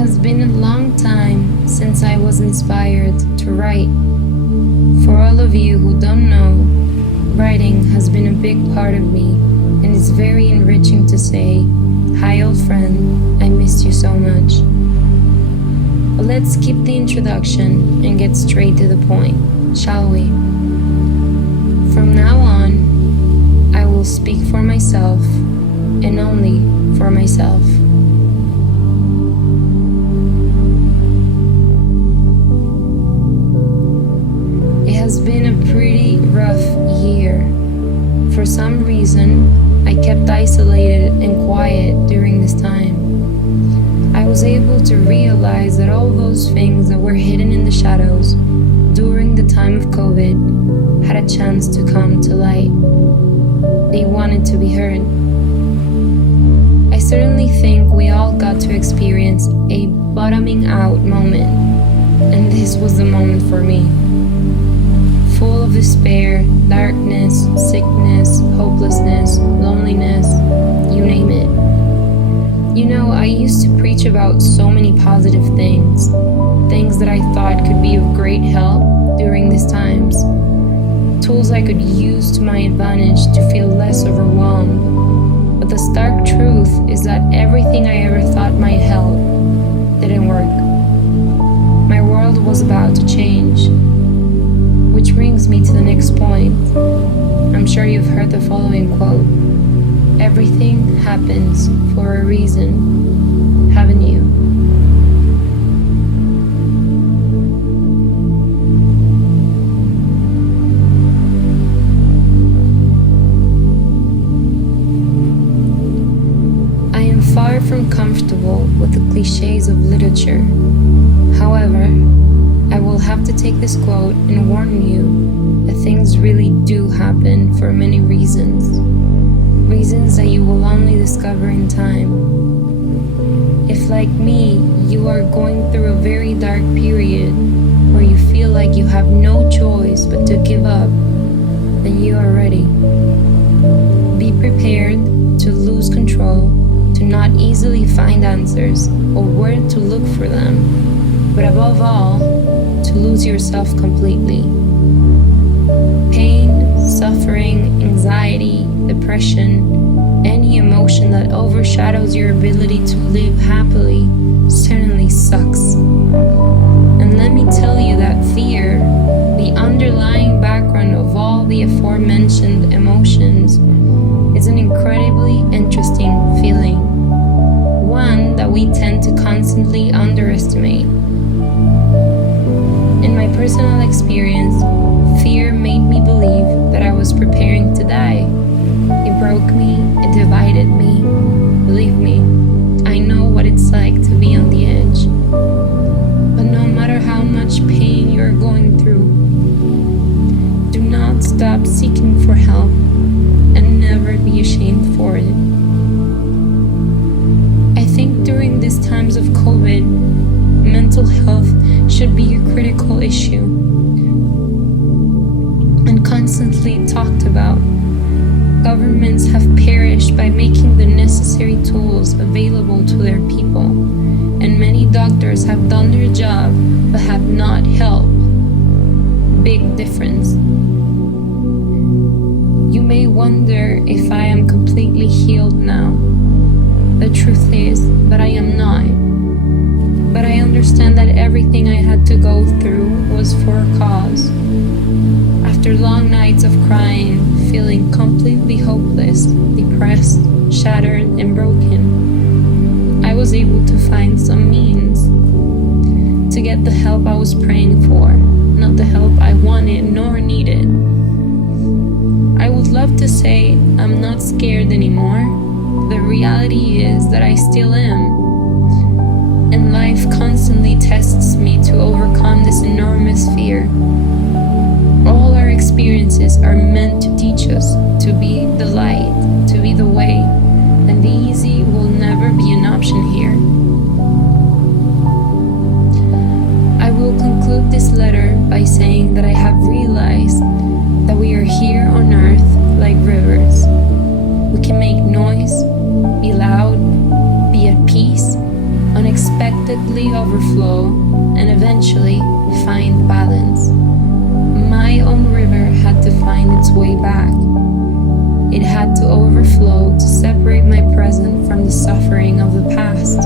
has been a long time since I was inspired to write. For all of you who don't know, writing has been a big part of me, and it's very enriching to say, "Hi old friend, I missed you so much." But let's skip the introduction and get straight to the point, shall we? From now on, I will speak for myself and only for myself. It has been a pretty rough year. For some reason, I kept isolated and quiet during this time. I was able to realize that all those things that were hidden in the shadows during the time of COVID had a chance to come to light. They wanted to be heard. I certainly think we all got to experience a bottoming out moment, and this was the moment for me. Full of despair, darkness, sickness, hopelessness, loneliness, you name it. You know, I used to preach about so many positive things that I thought could be of great help during these times, tools I could use to my advantage to feel less overwhelmed. But the stark truth is that everything I ever thought might help didn't work. My world was about to change. Which brings me to the next point. I'm sure you've heard the following quote: "Everything happens for a reason," haven't you? I am far from comfortable with the cliches of literature. However, I will have to take this quote and warn you that things really do happen for many reasons. Reasons that you will only discover in time. If, like me, you are going through a very dark period where you feel like you have no choice but to give up, then you are ready. Be prepared to lose control, to not easily find answers or where to look for them, but above all, to lose yourself completely. Pain, suffering, anxiety, depression, any emotion that overshadows your ability to live happily certainly sucks. And let me tell you that fear, the underlying background of all the aforementioned emotions, is an incredibly interesting feeling. One that we tend to constantly underestimate. In my personal experience, fear made me believe that I was preparing to die. It broke me, it divided me. Believe me, I know what it's like to be on the edge. But no matter how much pain you're going through, do not stop seeking for help and never be ashamed for it. I think during these times of COVID, mental health should be a critical issue and constantly talked about. Governments have perished by making the necessary tools available to their people, and many doctors have done their job but have not helped. Big difference. You may wonder if I am completely healed now. The truth is that I am not. But I understand that everything I had to go through was for a cause. After long nights of crying, feeling completely hopeless, depressed, shattered, and broken, I was able to find some means to get the help I was praying for, not the help I wanted nor needed. I would love to say I'm not scared anymore. The reality is that I still am. And life constantly tests me to overcome this enormous fear. All our experiences are meant to teach us to be the light, to be the way, and the easy will never be an option here. I will conclude this letter by saying that I have realized that we are here on earth like rivers. We can make noise, be loud, be at peace, unexpectedly overflow, and eventually find balance. My own river had to find its way back. It had to overflow to separate my present from the suffering of the past.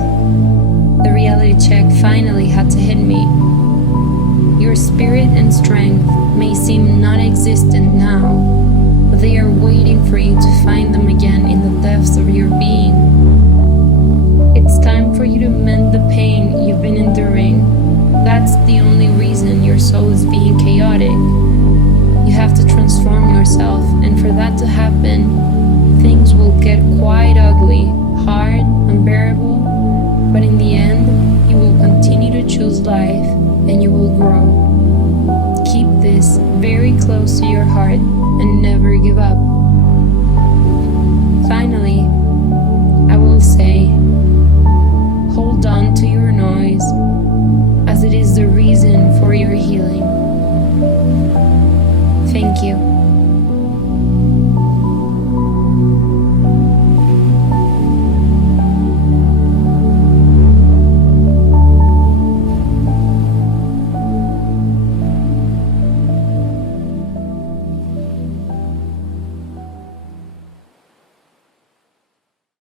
The reality check finally had to hit me. Your spirit and strength may seem non-existent now, but they are waiting for you to find them again in the depths of your being. It's time for you to mend the pain you've been enduring. That's the only reason your soul is being chaotic. You have to transform yourself, and for that to happen, things will get quite ugly, hard, unbearable, but in the end, you will continue to choose life and you will grow. Keep this very close to your heart and never give up. Finally, I will say,